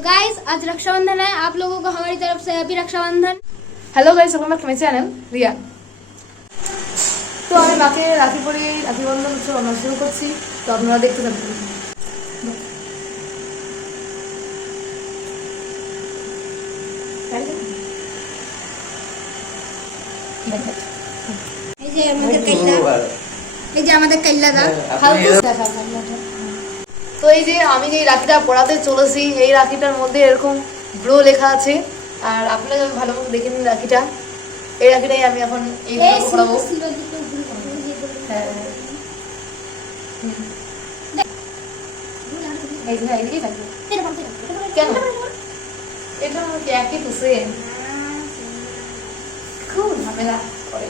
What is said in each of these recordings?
Guys आज रक्षाबंधन है आप लोगों को हमारी तरफ से अभी Rakshabandhan hello guys welcome back to my channel Riya তো আমি মাকে রাখি পরে রাখি বন্ধন উৎসব আমরা শুরু করছি তো আপনারা দেখতে থাকুন এই যে আমাদের কাইল্লা এই যে আমাদের কাইল্লা দা ফালতু দেখা সামনেটা। তো এই যে আমি যে রাখিটা পড়াতে চলেছি এই রাখিটার মধ্যে এরকম ব্রো লেখা আছে। আর আপনারা যদি ভালো মতো দেখে নিন রাখিটা। এই রাখিটাই আমি এখন এই পড়াবো। করে হ্যাঁ। কেন? এটা আমাকে একই তো সেম খুব ঝামেলা করে।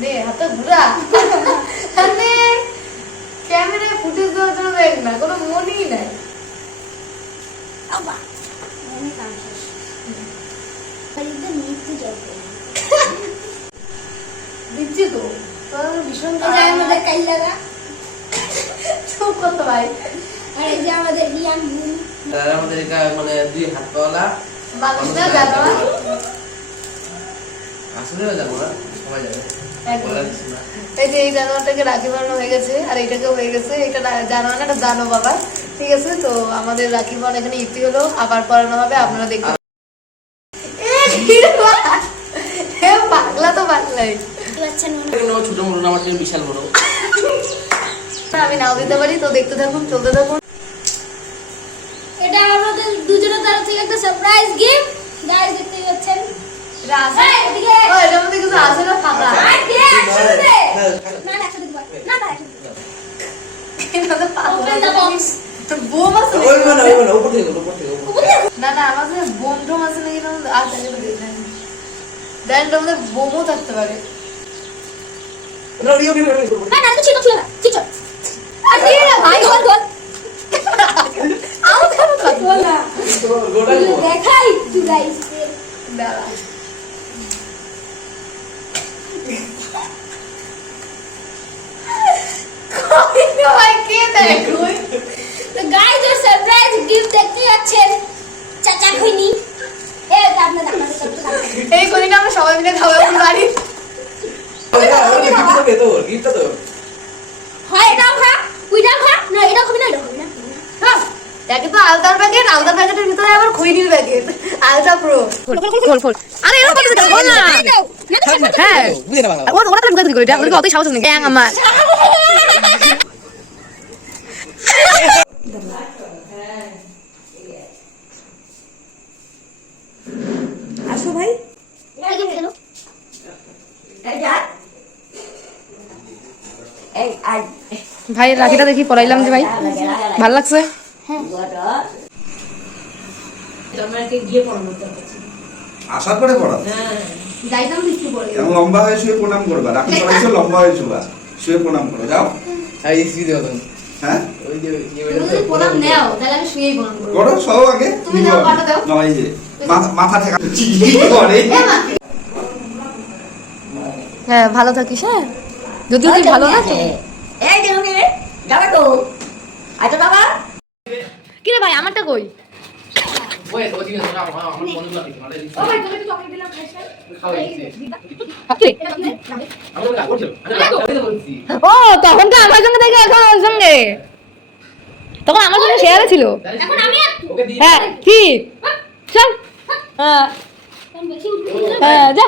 দে হাতে ঘুরা ক্যামেরায় ফুটেজ দেওয়ার জন্য দেখ না কোনো মনই নাই। দিচ্ছি তো। তোর ভীষণ এই যে আমাদের কাইল্লা দা। চুপ করতে ভাই। আর এই যে আমাদের রিয়ান বোন আমাদের এটা মানে দুই হাত পাওয়ালা মানুষ না জানো আসলে যাব না। এই যে এই জানোয়ারটাকে রাখি বানানো হয়ে গেছে আর এইটাকেও হয়ে গেছে এটা জানোয়ার না এটা জানো বাবা। ঠিক আছে তো আমাদের রাখি বান এখানে ইতি হলো আবার পড়ানো হবে আপনারা পাগলা তো পাগলাই। ছোট মোটো আমার বিশাল বড়। আমি নাও দিতে পারি তো দেখতে থাকুন চলতে থাকুন। এটা আমাদের দুজনের তরফ থেকে একটা সারপ্রাইজ গিফট গাইস দেখতে পাচ্ছেন এটা আছে। এদিকে। ও, এটার মধ্যে কিছু আছে না ফাঁকা আয়, দে, একসাথে দে। হ্যাঁ, না না একসাথে দিবা না না একসাথে দিবা এটা তো পাগলা Open the box. বোম আছে নাকি? ওই মানে, ওই মানে, উপর থেকে বলো, উপর থেকে বলো। না না আমাদের বোম টোম আছে নাকি দেখলেন দেন এটার বোমও থাকতে পারে। দেখাই তুই গাইস দাঁড়া কই না ভাই কে দেখ কই গাইজ ওর সারপ্রাইজ গিফট দেখতে যাচ্ছেন চাচা সবাই মিলে খাব বাড়ি তো আলতার প্যাকেট আলতার প্যাকেটের ভিতরে আবার খৈনির প্যাকেট আলতা প্রো খোল খোল আরে আমার ভাই রাখিটা দেখি পড়াইলাম যে ভাই? ভালো লাগছে? আসার পরে পড়া। এবং লম্বা হয়ে শুয়ে প্রণাম করবা? রাখি পড়াইছো লম্বা হয়ে শুবা। শুয়ে প্রণাম করো যাও। হ্যাঁ, এই দেওয়া হ্যাঁ? ওই যে, তুমি ওইটা যদি তো- প্রণাম নেও তাহলে আমি শুয়েই প্রণাম করব। করো সব আগে। তুমি দাও, পাটা দাও। না, এই যে মাথা- মাথা ঠেকা। করে? হ্যাঁ ভালো থাকিস হ্যাঁ? যদিও তুই ভালো না তো কি রে ভাই আমারটা কই। ও তখন তো আমার সঙ্গে দেখে এখন ওর সঙ্গে। তখন আমার সঙ্গে শেয়ারে ছিল। হ্যাঁ ঠিক চল। হ্যাঁ। হ্যাঁ যা।